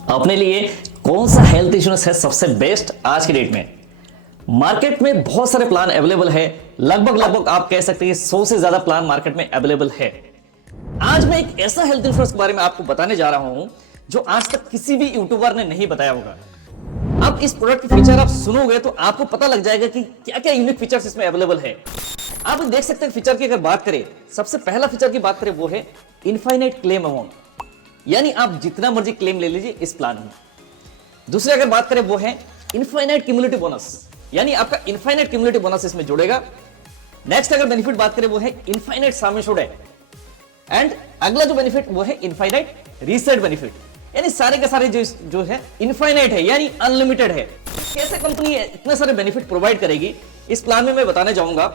अपने लिए कौन सा हेल्थ इंश्योरेंस है सबसे बेस्ट आज की डेट में। मार्केट में बहुत सारे प्लान अवेलेबल है, लगभग आप कह सकते हैं 100 से ज्यादा प्लान मार्केट में अवेलेबल है। आज मैं एक ऐसा हेल्थ इंश्योरेंस के बारे में आपको बताने जा रहा हूं जो आज तक किसी भी यूट्यूबर ने नहीं बताया होगा। अब इस प्रोडक्ट के फीचर आप सुनोगे तो आपको पता लग जाएगा कि क्या क्या यूनिक फीचर्स इसमें अवेलेबल है। आप देख सकते हैं फीचर की अगर बात करें, सबसे पहला फीचर की बात करें वो है इनफाइनाइट क्लेम अमाउंट, यानी आप जितना मर्जी क्लेम ले लीजिए इस प्लान में। दूसरी अगर बात करें वो है इनफाइनाइट क्यूमुलेटिव बोनस, यानी आपका इनफाइनाइट क्यूमुलेटिव बोनस इसमें जुड़ेगा। नेक्स्ट अगर बेनिफिट बात करें वो है इनफाइनाइट सम एश्योर्ड है, एंड अगला जो बेनिफिट वो है इनफाइनाइट रीसेट बेनिफिट, यानी सारे के सारे जो है इनफाइनाइट है यानी अनलिमिटेड है। कैसे कंपनी इतने सारे बेनिफिट प्रोवाइड करेगी इस प्लान में मैं बताने जाऊंगा।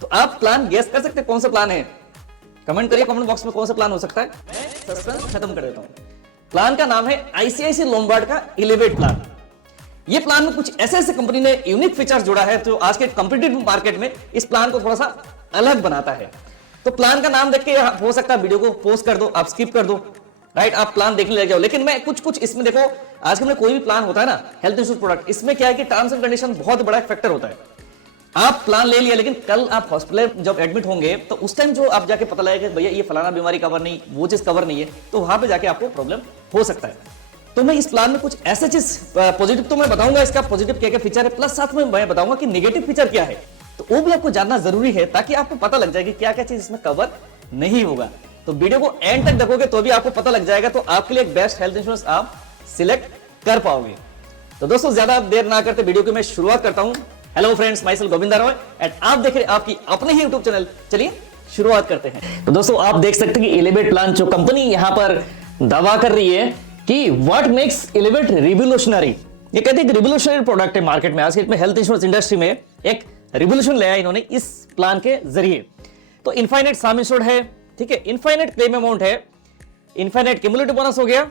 तो आप प्लान गेस कर सकते हैं कौन सा प्लान है, कमेंट करिए कमेंट बॉक्स में कौन सा प्लान हो सकता है। मैं सस्पेंस खत्म कर देता हूं। प्लान का नाम है आईसीआईसी लोम्बार्ड का एलिवेट प्लान। ये प्लान में कुछ ऐसे कंपनी ने यूनिक फीचर्स जोड़ा है जो आज के कॉम्पिटिटिव मार्केट में इस प्लान को थोड़ा सा अलग बनाता है। तो प्लान का नाम देख के हो सकता है वीडियो को पॉज कर दो, आप स्किप कर दो, राइट, आप प्लान देखने लग जाओ। लेकिन मैं कुछ इसमें देखो, आजकल में कोई भी प्लान होता है ना हेल्थ इंश्योरेंस प्रोडक्ट, इसमें क्या है कि टर्म्स एंड कंडीशन बहुत बड़ा फैक्टर होता है। आप प्लान ले लिया लेकिन कल आप हॉस्पिटल जब एडमिट होंगे तो उस टाइम जो आप जाके पता लगेगा कि भैया ये फलाना बीमारी कवर नहीं, वो चीज कवर नहीं है, तो वहां पे जाके आपको प्रॉब्लम हो सकता है। तो मैं इस प्लान में कुछ ऐसे चीज पॉजिटिव तो मैं बताऊंगा, इसका पॉजिटिव क्या क्या फीचर है, प्लस साथ में मैं बताऊंगा कि नेगेटिव फीचर क्या है, तो वो भी आपको जानना जरूरी है ताकि आपको पता लग जाए कि क्या क्या चीज इसमें कवर नहीं होगा। तो वीडियो को एंड तक देखोगे तो भी आपको पता लग जाएगा, तो आपके लिए एक बेस्ट हेल्थ इंश्योरेंस आप सिलेक्ट कर पाओगे। तो दोस्तों ज्यादा देर ना करते वीडियो की मैं शुरुआत करता हूं। Hello friends, my self Govinda Roy and आप देख रहे हैं आपकी अपने ही यूट्यूब चैनल। चलिए शुरुआत करते हैं। तो दोस्तों आप देख सकते हैं कि एलिवेट प्लान जो कंपनी यहां पर दावा कर रही है कि व्हाट मेक्स एलिवेट रिवोल्यूशनरी, ये कहते हैं कि रिवोल्यूशनरी प्रोडक्ट है मार्केट में। आज के हेल्थ इंश्योरेंस इंडस्ट्री में एक रिवोल्यूशन लाया इन्होंने इस प्लान के जरिए। तो इनफाइनाइट सम एश्योर्ड है, ठीक है, इनफाइनाइट क्लेम अमाउंट है, इनफाइनाइट क्यूमुलेटिव बोनस हो गया,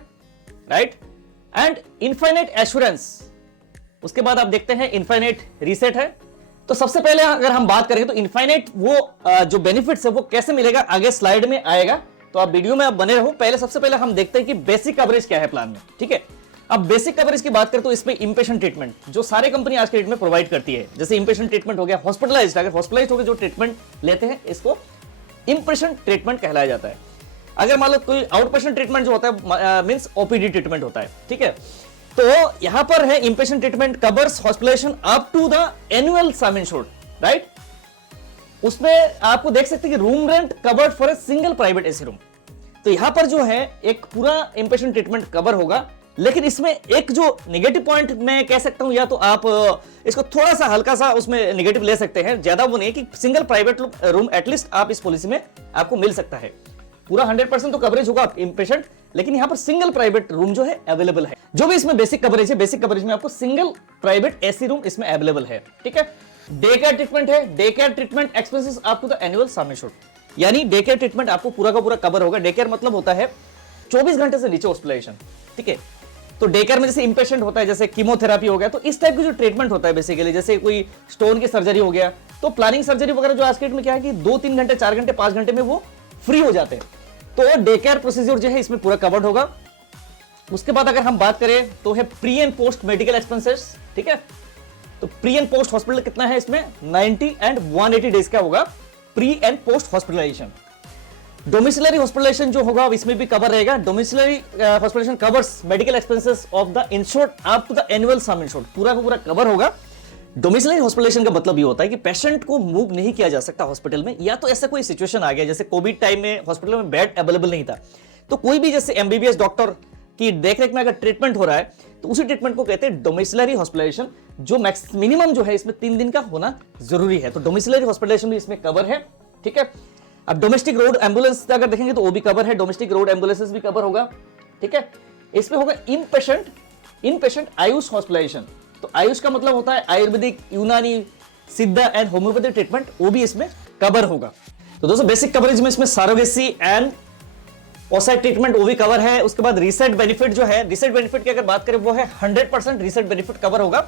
राइट, एंड इनफाइनाइट एश्योरेंस। उसके बाद आप देखते हैं इनफाइनाइट रीसेट है। तो सबसे पहले अगर हम बात करें तो इनफाइनाइट वो जो बेनिफिट्स है वो कैसे मिलेगा आगे स्लाइड में आएगा, तो आप वीडियो में आप बने रहो। पहले सबसे पहले हम देखते हैं कि बेसिक कवरेज क्या है प्लान में, ठीक है। अब बेसिक कवरेज की बात करें तो इसमें इंपेशेंट ट्रीटमेंट जो सारे कंपनी आज के डेट में प्रोवाइड करती है, जैसे इंपेशेंट ट्रीटमेंट हो गया, हॉस्पिटलाइज्ड, अगर हॉस्पिटलाइज्ड हो गए जो ट्रीटमेंट लेते हैं इसको इंपेशेंट ट्रीटमेंट कहलाया जाता है। अगर मान लो कोई आउट पेशेंट ट्रीटमेंट जो होता है मींस ओपीडी ट्रीटमेंट होता है, ठीक है। तो यहां पर है inpatient treatment covers hospitalisation up to the annual sum insured, right. उसमें आपको देख सकते हैं कि room rent covered for a single private AC room. तो यहां पर जो है एक पूरा इंपेशेंट ट्रीटमेंट कवर होगा, लेकिन इसमें एक जो नेगेटिव पॉइंट मैं कह सकता हूं, या तो आप इसको थोड़ा सा हल्का सा उसमें नेगेटिव ले सकते हैं, ज्यादा वो नहीं है, कि सिंगल प्राइवेट रूम एटलीस्ट आप इस पॉलिसी में आपको मिल सकता है। पूरा 100% तो कवरेज होगा इंपेशेंट, लेकिन यहां पर सिंगल प्राइवेट रूम जो है अवेलेबल है। जो भी इसमें बेसिक कवरेज है, बेसिक कवरेज में आपको सिंगल प्राइवेट एसी रूम इसमें अवेलेबल है, ठीक है। डे केयर ट्रीटमेंट है, day care treatment expenses up to the annual sum assured, यानी डे केयर ट्रीटमेंट आपको पूरा का पूरा कवर होगा। डे केयर मतलब होता है 24 घंटे से नीचे हॉस्पिटलाइजेशन, ठीक है। तो डे केयर में जैसे इंपेशेंट होता है, जैसे कीमोथेरापी हो गया, तो इस टाइप की जो ट्रीटमेंट होता है बेसिकली, जैसे कोई स्टोन की सर्जरी हो गया, तो प्लानिंग सर्जरी वगैरह जो आज के डेट में क्या है कि 2-3 घंटे 4 घंटे 5 घंटे में वो फ्री हो जाते हैं। तो डे केयर प्रोसीजर जो है इसमें पूरा कवर्ड होगा। उसके बाद अगर हम बात करें तो है pre and post medical expenses, ठीक है। तो प्री एंड पोस्ट हॉस्पिटल कितना है इसमें 90 एंड 180 डेज का होगा pre and post hospitalisation. Domiciliary hospitalisation जो होगा इसमें भी कवर रहेगा। Domiciliary hospitalisation covers medical expenses of the insured up to the annual sum insured, पूरा का पूरा कवर होगा। डोमिसिलरी हॉस्पिटलाइजेशन का मतलब ये होता है कि पेशेंट को मूव नहीं किया जा सकता हॉस्पिटल में, या तो ऐसा कोई सिचुएशन आ गया जैसे कोविड टाइम में हॉस्पिटल में बेड अवेलेबल नहीं था, तो कोई भी जैसे एमबीबीएस डॉक्टर की देखरेख में अगर ट्रीटमेंट हो रहा है तो उसी ट्रीटमेंट को कहते हैं डोमिसिलरी हॉस्पिटलाइजेशन, जो मिनिमम जो है इसमें 3 दिन का होना जरूरी है। तो डोमिसिलरी हॉस्पिटलाइजेशन भी इसमें कवर है, ठीक है। अब डोमेस्टिक रोड एम्बुलेंस अगर देखेंगे तो वो भी कवर है, डोमेस्टिक रोड एम्बुलेंसेस भी कवर होगा, ठीक है। इसमें होगा इनपेशेंट आयुष हॉस्पिटलाइजेशन। तो आयुष का मतलब होता है आयुर्वेदिक, यूनानी, सिद्धा एंड होम्योपैथिक ट्रीटमेंट, वो भी इसमें कवर होगा। तो दोस्तों बेसिक कवरेज में इसमें सरोगेसी एंड ओसाइट ट्रीटमेंट वो भी कवर है। उसके बाद रीसेट बेनिफिट जो है, रीसेट बेनिफिट की अगर बात करें वो है 100% रीसेट बेनिफिट कवर होगा।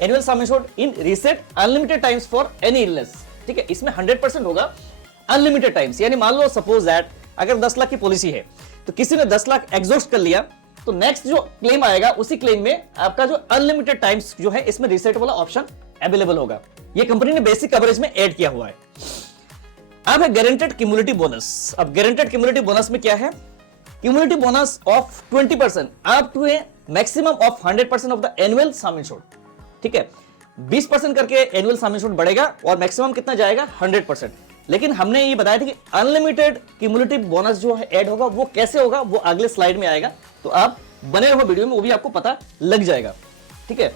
Annual sum assured in reset unlimited times for any illness, ठीक है। इसमें 100% होगा अनलिमिटेड टाइम्स, यानी मान लो सपोज दैट अगर 10 लाख की पॉलिसी है तो किसी ने 10 लाख एग्जॉस्ट कर लिया तो तो नेक्स्ट जो क्लेम आएगा उसी क्लेम में आपका जो अनलिमिटेड टाइम्स जो है इसमें रीसेट वाला ऑप्शन अवेलेबल होगा। ये कंपनी ने बेसिक कवरेज में ऐड किया हुआ है। अब है गारंटेड क्यूमुलेटिव बोनस। अब गारंटेड क्यूमुलेटिव बोनस में क्या है? Cumulative bonus of 20% up to a maximum of 100% of the annual sum insured. ठीक है, 20% करके एनुअल सम इंश्योर्ड बढ़ेगा और मैक्सिमम कितना जाएगा? 100%। लेकिन हमने ये बताया था कि अनलिमिटेड क्यूमुलेटिव बोनस जो है ऐड होगा, वो कैसे होगा वो अगले स्लाइड में आएगा, तो आप बने रहो वीडियो में, वो भी आपको पता लग जाएगा। ठीक है,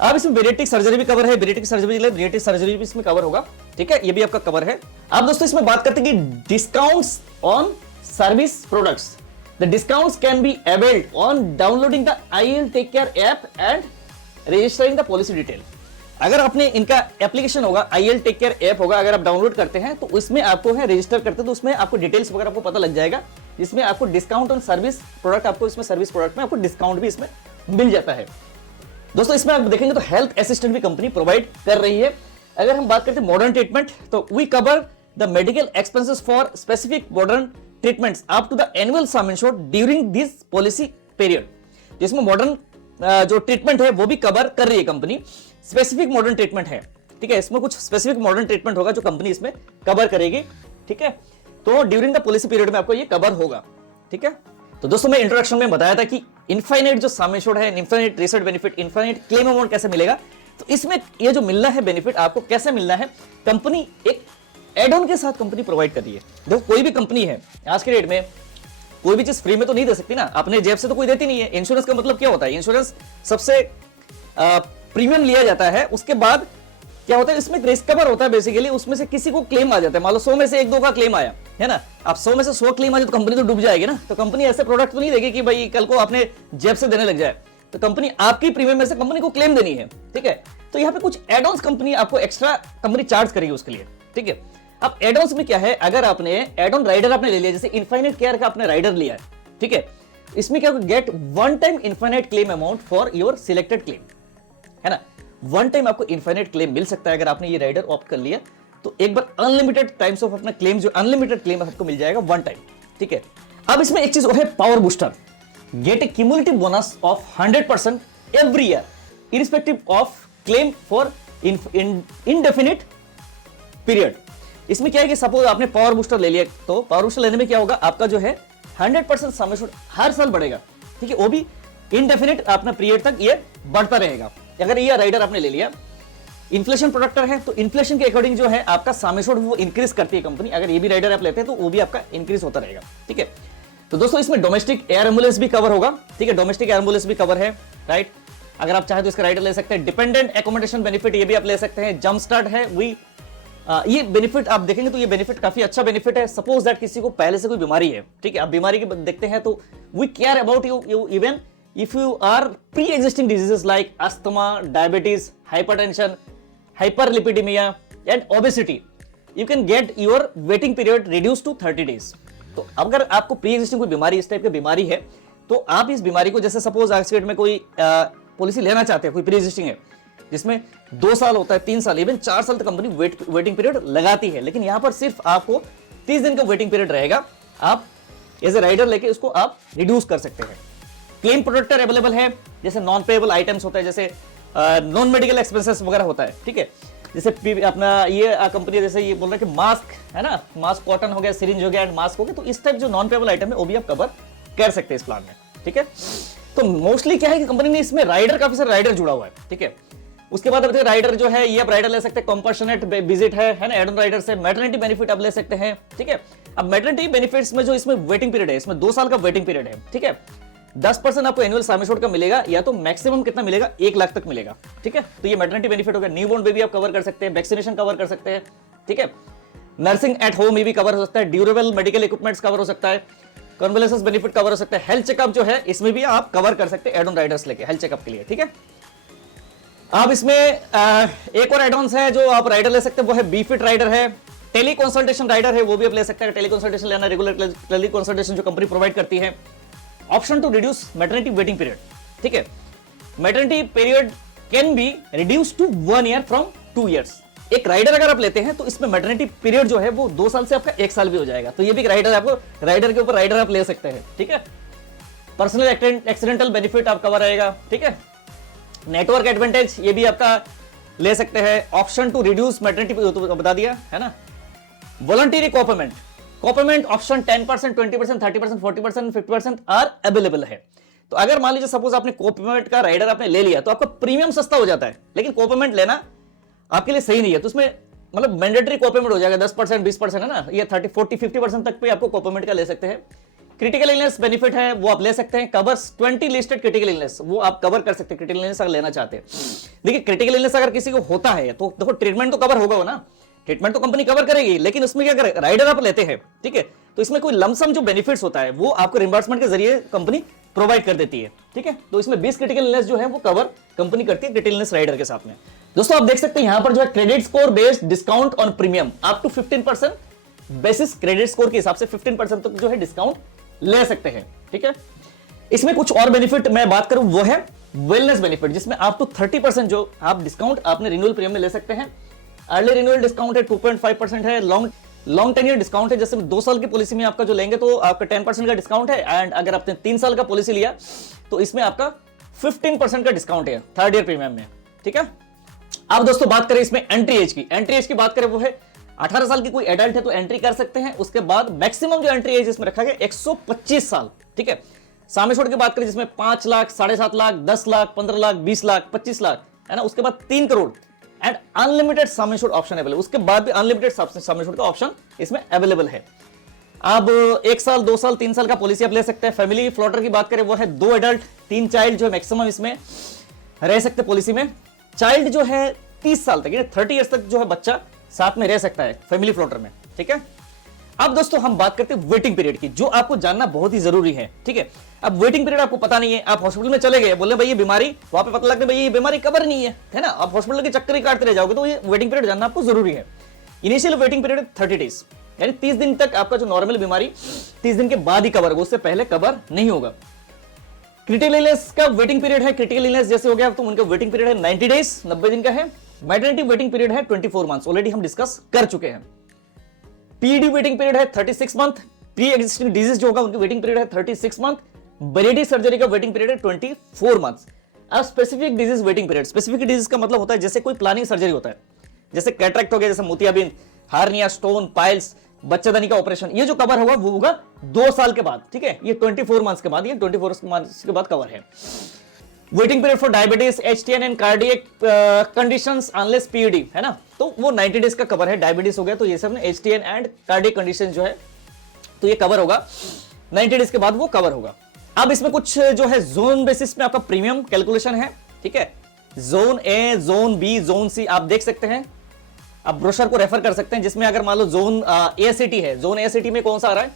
अब इसमें बेरेटिक सर्जरी भी कवर है, बेरेटिक सर्जरी भी इसमें कवर होगा। ठीक है, ये भी आपका कवर है। अब दोस्तों इसमें बात करते हैं कि discounts on service products. The discounts can be availed on downloading the IL tech care app and registering the policy detail. अगर आपने इनका एप्लीकेशन होगा, IL टेक केयर ऐप होगा, अगर आप डाउनलोड करते हैं तो उसमें आपको है रजिस्टर करते हैं तो उसमें आपको डिटेल्स वगैरह आपको पता लग जाएगा, जिसमें आपको डिस्काउंट ऑन सर्विस प्रोडक्ट, आपको इसमें सर्विस प्रोडक्ट में आपको डिस्काउंट भी इसमें मिल जाता है। दोस्तों इसमें आप देखेंगे तो हेल्थ असिस्टेंट भी कंपनी प्रोवाइड कर रही है। अगर हम बात करते हैं मॉडर्न ट्रीटमेंट, तो we cover the medical expenses for specific modern treatments up to the annual sum insured during this policy period. जिसमें मॉडर्न जो ट्रीटमेंट है वो भी कवर कर रही है कंपनी। स्पेसिफिक मॉडर्न ट्रीटमेंट है, ठीक है, इसमें कुछ स्पेसिफिक मॉडर्न ट्रीटमेंट होगा जो कंपनी इसमें कवर करेगी। ठीक है, तो ड्यूरिंग द पॉलिसी पीरियड में आपको ये कवर होगा। ठीक है, तो दोस्तों मैं इंट्रोडक्शन में बताया था कि इनफाइनाइट जो सम इंश्योर्ड है, infinite reset benefit, infinite claim amount कैसे मिलेगा, तो इसमें ये जो मिलना है बेनिफिट आपको कैसे मिलना है, कंपनी एक एड ऑन के साथ कंपनी प्रोवाइड कर रही है। देखो कोई भी कंपनी है आज के डेट में कोई भी चीज फ्री में तो नहीं दे सकती ना, अपने जेब से तो कोई देती नहीं है। इंश्योरेंस का मतलब क्या होता है? इंश्योरेंस सबसे प्रीमियम लिया जाता है, उसके बाद क्या होता है इसमें रिस्क कवर होता है बेसिकली, उसमें से किसी को क्लेम आ जाता है। मान लो 100 में से 1-2 का क्लेम आया है ना, अब 100 में से 100 क्लेम आ जाए तो कंपनी तो डूब जाएगी ना। तो कंपनी ऐसे प्रोडक्ट तो नहीं देगी कि भाई कल को आपने जेब से देने लग जाए, तो कंपनी आपकी प्रीमियम में से कंपनी को क्लेम देनी है। ठीक है, तो यहाँ पे कुछ एड ऑन्स कंपनी आपको एक्स्ट्रा कंपनी चार्ज करेगी उसके लिए। ठीक है, अब एड ऑन्स में क्या है, अगर आपने एड ऑन राइडर आपने ले लिया, जैसे इनफाइनाइट केयर का आपने राइडर लिया है, ठीक है, इसमें क्या get one time infinite claim amount for your selected claim, है ना। वन टाइम आपको इनफाइनाइट क्लेम मिल सकता है अगर आपने ये राइडर ऑप्ट कर लिया, तो एक बार अनलिमिटेड टाइम्स ऑफ अपना क्लेम, जो अनलिमिटेड क्लेम आपको मिल जाएगा वन टाइम। ठीक है, अब इसमें एक चीज और है, power booster. Gate A cumulative bonus of 100% every year irrespective of claim for indefinite period. इसमें क्या है कि सपोज आपने पावर बूस्टर ले लिया, तो पावर बूस्टर लेने में क्या होगा, आपका जो है 100% सम इंश्योर्ड हर साल बढ़ेगा। ठीक है, वो भी इनडेफिनिट अपना पीरियड तक ये बढ़ता रहेगा। अगर ये राइडर आपने ले लिया, इन्फ्लेशन प्रोटेक्टर है, तो इन्फ्लेशन के अकॉर्डिंग जो है आपका सम इंश्योर्ड वो इंक्रीज करती है कंपनी। अगर ये भी राइडर आप लेते हैं तो वो भी आपका इंक्रीज होता रहेगा। ठीक है, तो दोस्तों इसमें डोमेस्टिक एयर एम्बुलेंस भी कवर होगा। ठीक है, डोमेस्टिक एयर एम्बुलेंस भी कवर है, राइट। अगर आप चाहे तो इसका राइडर ले सकते हैं। डिपेंडेंट एकोमोडेशन बेनिफिट ये भी आप ले सकते हैं। जंप स्टार्ट है, ये बेनिफिट आप देखेंगे तो ये बेनिफिट काफी अच्छा बेनिफिट है। सपोज दैट किसी को पहले से कोई बीमारी है, ठीक है, आप बीमारी की देखते हैं तो we care about you even if you are pre existing diseases like asthma, diabetes, hypertension, hyperlipidemia and obesity, you can get your waiting period reduce to 30 days. तो अगर आपको प्री एग्जिस्टिंग कोई बीमारी, इस टाइप की बीमारी है, तो आप इस बीमारी को, जैसे सपोज आज के डेट में कोई पॉलिसी लेना चाहते हैं, कोई प्री एग्जिस्टिंग है जिसमें 2 साल होता है, 3 साल, इवन 4 साल तक कंपनी वेटिंग पीरियड लगाती है, लेकिन यहां पर सिर्फ आपको 30 दिन का वेटिंग पीरियड रहेगा। आप एज ए राइडर लेके उसको आप रिड्यूस कर सकते हैं। क्लेम प्रोटेक्टर अवेलेबल है, जैसे नॉन पेएबल आइटम्स होता है, जैसे नॉन मेडिकल एक्सपेंसेस वगैरह होता है। ठीक है, जैसे अपना ये कंपनी जैसे ये बोल रहा है कि मास्क है ना, मास्क कॉटन हो गया, सिरिंज हो गया एंड मास्क हो गया, तो इस टाइप जो नॉन पेएबल आइटम है वो भी आप कवर कर सकते हैं इस प्लान में। ठीक है, तो मोस्टली क्या है कि कंपनी ने इसमें राइडर, काफी सारे राइडर जुड़ा हुआ है। ठीक है, उसके बाद अब राइडर जो है ये आप राइडर ले सकते हैं, कंपैशनेट विजिट है ना, एड ऑन राइडर से मैटरनिटी बेनिफिट आप ले सकते हैं। ठीक है, अब मैटरनिटी बेनिफिट्स में जो इसमें वेटिंग पीरियड है, इसमें 2 साल का वेटिंग पीरियड है। ठीक है, 10% आपको एनुअल सम इंश्योर्ड का मिलेगा, या तो मैक्सिमम कितना मिलेगा, 1 लाख तक मिलेगा। ठीक है, तो ये मैटरनिटी बेनिफिट हो गया। न्यूबॉर्न बेबी आप कवर कर सकते हैं, वैक्सीनेशन कवर कर सकते हैं। ठीक है, नर्सिंग एट होम ये भी कवर हो सकता है, ड्यूरेबल मेडिकल इक्विपमेंट्स कवर हो सकता है, कन्वलेसेंस बेनिफिट कवर हो सकता है, हेल्थ चेकअप जो है इसमें भी आप कवर कर सकते हैं एड ऑन राइडर्स लेके हेल्थ चेकअप के लिए। ठीक है, अब इसमें एक और एडवांस है जो आप राइडर ले सकते हैं, वो है बीफिट राइडर है। टेली कंसल्टेशन राइडर है, वो भी आप ले सकते हैं। टेली कंसल्टेशन लेना, रेगुलर टेली कंसल्टेशन जो कंपनी प्रोवाइड करती है। Option to reduce maternity waiting period. ठीक है, maternity period can be reduce to 1 year from 2 years. एक राइडर अगर आप लेते हैं तो इसमें मैटरनिटी पीरियड जो है वो 2 साल से आपका 1 साल भी हो जाएगा। तो ये भी राइडर, आपको राइडर के ऊपर राइडर आप ले सकते हैं। ठीक है, पर्सनल एक्सीडेंटल बेनिफिट आप कवर रहेगा, ठीक है। नेटवर्क एडवांटेज ये भी आपका ले सकते हैं। ऑप्शन टू रिड्यूस मैटरनिटी तो बता दिया है ना। वॉलंटरी कोपेमेंट ऑप्शन 10%, 20%, 30%, 40%, 50% आर अवेलेबल है। तो अगर मान लीजिए सपोज आपने कोपेमेंट का राइडर आपने ले लिया तो आपका प्रीमियम सस्ता हो जाता है, लेकिन कोपेमेंट लेना आपके लिए सही नहीं है। तो उसमें मतलब मैंडेटरी कोपेमेंट हो जाएगा 10%, 20% है ना, ये 30, 40, 50% तक पे आपको कोपेमेंट का ले सकते हैं। क्रिटिकल इलनेस बेनिफिट है वो आप ले सकते हैं। कवर्स 20 लिस्टेड क्रिटिकल इलनेस, वो आप कवर कर सकते हैं क्रिटिकल इलनेस अगर लेना चाहते हैं। देखिए क्रिटिकल इलनेस अगर किसी को होता है तो देखो ट्रीटमेंट तो कवर होगा ना, ट्रीटमेंट तो कंपनी कवर करेगी, लेकिन उसमें क्या अगर राइडर आप लेते हैं, ठीक है, तो इसमें कोई लमसम जो बेनिफिट्स होता है वो आपको रिम्बर्समेंट के जरिए कंपनी प्रोवाइड कर देती है, ठीक है। तो इसमें 20 क्रिटिकल इलनेस जो है वो कवर कंपनी करती है क्रिटिकल इलनेस राइडर के साथ में। दोस्तों आप देख सकते हैं यहां पर जो है credit score based discount on premium up to 15% basis credit score के हिसाब से 15% तक जो है डिस्काउंट ले सकते हैं, ठीक है। इसमें कुछ और बेनिफिट मैं बात करूं वो है वेलनेस बेनिफिट, जिसमें आप टू 30% जो आप डिस्काउंट आपने रिन्यूअल प्रीमियम में ले सकते हैं। अर्ली रिन्यूअल डिस्काउंट है 2.5% है। लॉन्ग टेन्योर डिस्काउंट है, जैसे 2 साल की पॉलिसी में आपका जो लेंगे तो आपका 10% का डिस्काउंट है, एंड अगर आपने 3 साल का पॉलिसी लिया तो इसमें आपका 15% का डिस्काउंट है थर्ड ईयर प्रीमियम में, ठीक है। अब दोस्तों बात करें इसमें एंट्री एज की बात करें वो है 18 साल की कोई एडल्ट है तो एंट्री कर सकते हैं। उसके बाद मैक्सिमम जो एंट्री एज इसमें रखा गया 125 साल, ठीक है। सामने छोड़ की बात करें जिसमें 5 लाख, 7.5 लाख, 10 लाख, 15 लाख, 20 लाख, 25 लाख है ना, उसके बाद 3 crore and unlimited sum assured option available, उसके बाद भी अनलिमिटेड सम एश्योर्ड का ऑप्शन इसमें अवेलेबल है। अब 1 साल, 2 साल, 3 साल का पॉलिसी आप ले सकते हैं। फैमिली फ्लोटर की बात करें वो है 2 एडल्ट 3 चाइल्ड जो है मैक्सिमम इसमें रह सकते पॉलिसी में। चाइल्ड जो है 30 साल तक 30 ईयर्स तक जो है बच्चा साथ में रह सकता है फैमिली फ्लोटर में, ठीक है। अब दोस्तों हम बात करते हैं वेटिंग पीरियड की, जो आपको जानना बहुत ही जरूरी है, ठीक है। अब वेटिंग पीरियड आपको पता नहीं है, आप हॉस्पिटल में चले गए, बोले भाई ये बीमारी, वहां पे पता लगता है भाई ये बीमारी कवर नहीं है ना, आप हॉस्पिटल के चक्कर ही काटते रह जाओगे, तो ये वेटिंग पीरियड जानना आपको जरूरी है। इनिशियल वेटिंग पीरियड 30 डेज, यानी 30 दिन तक आपका जो नॉर्मल बीमारी 30 दिन के बाद ही कवर होगा, उससे पहले कवर नहीं होगा। क्रिटिकल इलनेस का वेटिंग पीरियड है, क्रिटिकल इलनेस जैसे हो गया तो उनका वेटिंग पीरियड है 90 डेज, 90 दिन का है। मैटरनिटी वेटिंग पीरियड है 24 मंथ्स, ऑलरेडी हम डिस्कस कर चुके हैं। पीडी वेटिंग पीरियड है 36 मंथ, प्री एग्जिस्टिंग डिजीज जो होगा उनकी वेटिंग पीरियड है 36 मंथ। बेरेडी सर्जरी का वेटिंग पीरियड है 24 मंथ्स। अब specific disease waiting period, specific disease का मतलब होता है जैसे कोई प्लानिंग सर्जरी होता है, जैसे कैटरेक्ट हो गया, जैसे मोतियाबिंद, हार्निया, स्टोन, पाइल्स, बच्चेदानी का ऑपरेशन, ये जो कवर होगा वो होगा 2 साल के बाद, ठीक है। ये 24 मंथ्स के बाद, ये 24 मंथ्स के बाद कवर है। Waiting period for diabetes, HTN and cardiac conditions unless PED है ना, तो वो 90 डेज का कवर है। डायबिटीज हो गया तो ये सब एचटीएन एंड कार्डियक कंडीशन जो है तो ये कवर होगा 90 डेज के बाद, वो कवर होगा। अब इसमें कुछ जो है जोन बेसिस में आपका प्रीमियम कैलकुलेशन है, ठीक है। Zone A, zone B, zone C आप देख सकते हैं, आप ब्रोशर को रेफर कर सकते हैं, जिसमें अगर मान लो जोन ए सिटी है, जोन ए सिटी में कौन सा आ रहा है,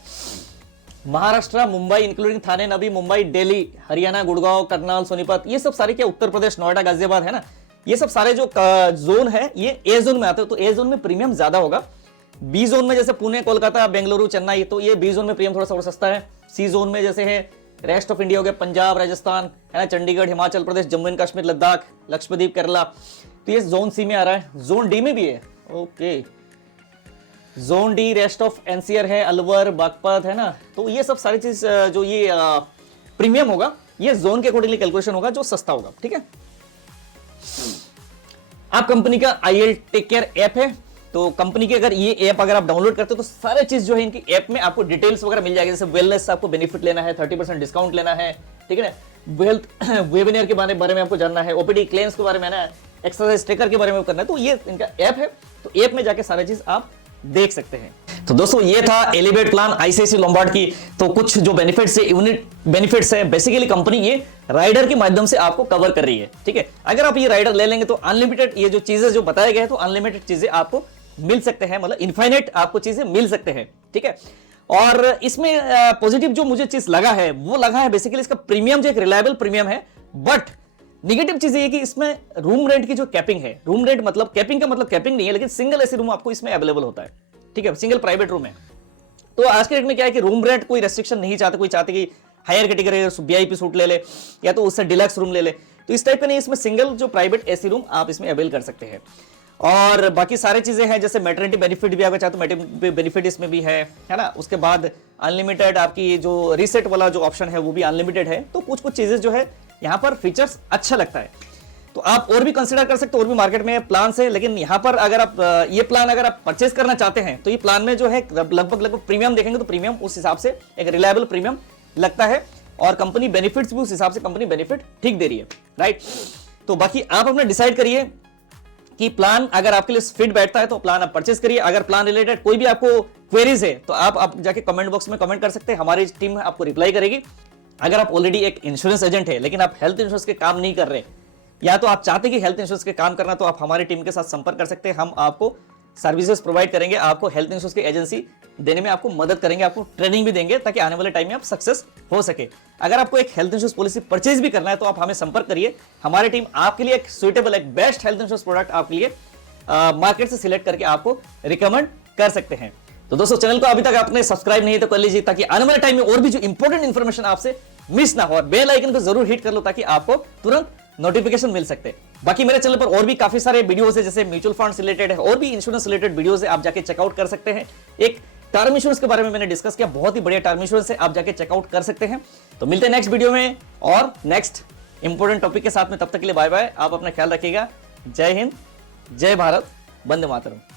महाराष्ट्र, मुंबई इंक्लूडिंग थाने, नवी मुंबई, दिल्ली, हरियाणा, गुड़गांव, करनाल, सोनीपत, ये सब सारे क्या उत्तर प्रदेश, नोएडा, गाजियाबाद है ना, ये सब सारे जो जोन है ये ए जोन में आते हैं, तो ए जोन में प्रीमियम ज्यादा होगा। बी जोन में जैसे पुणे, कोलकाता, बेंगलुरु, चेन्नई, तो ये बी जोन में प्रीमियम थोड़ा सा और सस्ता है। सी जोन में जैसे है रेस्ट ऑफ इंडिया हो गया, पंजाब, राजस्थान है ना, चंडीगढ़, हिमाचल प्रदेश, जम्मू एंड कश्मीर, लद्दाख, लक्षद्वीप, केरला, तो ये जोन सी में आ रहा है। जोन डी में भी है, okay, zone D rest of NCR है, अलवर, बागपत है ना, तो ये सब सारी चीज जो ये प्रीमियम होगा ये जोन के अकॉर्डिंगली कैलकुलेशन होगा, जो सस्ता होगा, ठीक है। आप कंपनी का आईएल टेक केयर ऐप है, तो कंपनी की अगर ये ऐप अगर आप डाउनलोड करते हो तो सारे चीज जो है इनकी ऐप में आपको डिटेल्स वगैरह मिल जाएगी, जैसे वेलनेस आपको बेनिफिट लेना है, 30% डिस्काउंट लेना है, ठीक है ना, वेल्थ वेबिनार के बारे में आपको जानना है, ओपीडी क्लेम्स के बारे में ना, एक्सरसाइज ट्रैकर के बारे में करना है, तो ये इनका ऐप है, तो ऐप में जाके सारी चीज आप देख सकते हैं। तो दोस्तों ये था एलिवेट प्लान आईसीआईसीआई लोम्बार्ड की। तो कुछ जो बेनिफिट्स है, यूनिट बेनिफिट्स है, बेसिकली कंपनी ये राइडर के माध्यम से आपको कवर कर रही है, ठीक है। अगर आप ये राइडर ले लेंगे तो अनलिमिटेड ये जो चीजें जो बताए गए हैं, तो अनलिमिटेड चीजें आपको मिल सकते हैं, मतलब इनफाइनाइट आपको चीजें मिल सकते हैं, ठीक है। और इसमें पॉजिटिव जो मुझे चीज लगा है वो लगा है बेसिकली इसका प्रीमियम जो एक रिलायबल प्रीमियम है, बट निगेटिव चीज ये कि इसमें रूम रेंट की जो कैपिंग है, रूम रेंट मतलब कैपिंग का मतलब कैपिंग नहीं है, लेकिन सिंगल एसी रूम आपको इसमें अवेलेबल होता है, ठीक है, सिंगल प्राइवेट रूम है। तो आज के डेट में क्या है कि रूम रेंट कोई रेस्ट्रिक्शन नहीं चाहते, कोई चाहते कि हायर कैटेगरी वीआईपी सूट ले ले या तो उससे डिलक्स रूम ले ले, तो इस टाइप का नहीं, इसमें सिंगल जो प्राइवेट एसी रूम आप इसमें अवेल कर सकते हैं। और बाकी सारी चीजें हैं, जैसे मैटरनिटी बेनिफिट भी अगर चाहे तो मैटरनिटी बेनिफिट इसमें भी है ना। उसके बाद अनलिमिटेड आपकी जो रीसेट वाला जो ऑप्शन है वो भी अनलिमिटेड है। तो कुछ कुछ चीजें जो है यहाँ पर फीचर्स अच्छा लगता है, तो आप और भी कंसिडर कर सकते हो, और भी मार्केट में प्लान है। लेकिन यहाँ पर अगर आप ये प्लान अगर आप परचेज करना चाहते हैं तो ये प्लान में जो है लगभग प्रीमियम देखेंगे तो प्रीमियम उस हिसाब से एक रिलायबल प्रीमियम लगता है, और कंपनी बेनिफिट्स भी उस हिसाब से कंपनी बेनिफिट ठीक दे रही है, राइट। तो बाकी आप अपने डिसाइड करिए कि प्लान अगर आपके लिए फिट बैठता है तो प्लान आप परचेज करिए। अगर प्लान रिलेटेड कोई भी आपको क्वेरीज है तो आप जाके कमेंट बॉक्स में कमेंट कर सकते हैं, हमारी टीम आपको रिप्लाई करेगी। अगर आप ऑलरेडी एक इंश्योरेंस एजेंट है लेकिन आप हेल्थ इंश्योरेंस के काम नहीं कर रहे, या तो आप चाहते कि हेल्थ इंश्योरेंस के काम करना, तो आप हमारी टीम के साथ संपर्क कर सकते हैं। हम आपको सर्विसेज प्रोवाइड करेंगे, आपको हेल्थ इंश्योरेंस की एजेंसी देने में आपको मदद करेंगे, आपको ट्रेनिंग भी देंगे ताकि आने वाले टाइम में आप सक्सेस हो सके। अगर आपको एक हेल्थ इंश्योरेंस पॉलिसी परचेज भी करना है तो आप हमें संपर्क करिए, हमारी टीम आपके लिए एक सुइटेबल एक बेस्ट हेल्थ इंश्योरेंस प्रोडक्ट आपके लिए मार्केट से सिलेक्ट करके आपको रिकमेंड कर सकते हैं। तो दोस्तों, चैनल को अभी तक आपने सब्सक्राइब नहीं तो कर लीजिए, ताकि आने वाले टाइम में और भी जो इंपॉर्टेंट इंफॉर्मेशन आपसे मिस ना हो, और बेल आइकन को जरूर हिट कर लो ताकि आपको तुरंत नोटिफिकेशन मिल सकते हैं। बाकी मेरे चैनल पर और भी काफी सारे वीडियोस है, जैसे म्यूचुअल फंड्स रिलेटेड है और भी इंश्योरेंस रिलेटेड वीडियोस है, आप जाके चेकआउट कर सकते हैं। एक टर्म इंश्योरेंस के बारे में मैंने डिस्कस किया, बहुत ही बढ़िया टर्म इंश्योरेंस है, आप जाके चेकआउट कर सकते हैं। तो मिलते हैं नेक्स्ट वीडियो में और नेक्स्ट इंपॉर्टेंट टॉपिक के साथ में। तब तक के लिए बाय बाय, आप अपना ख्याल रखिएगा। जय हिंद, जय भारत, वंदे मातरम।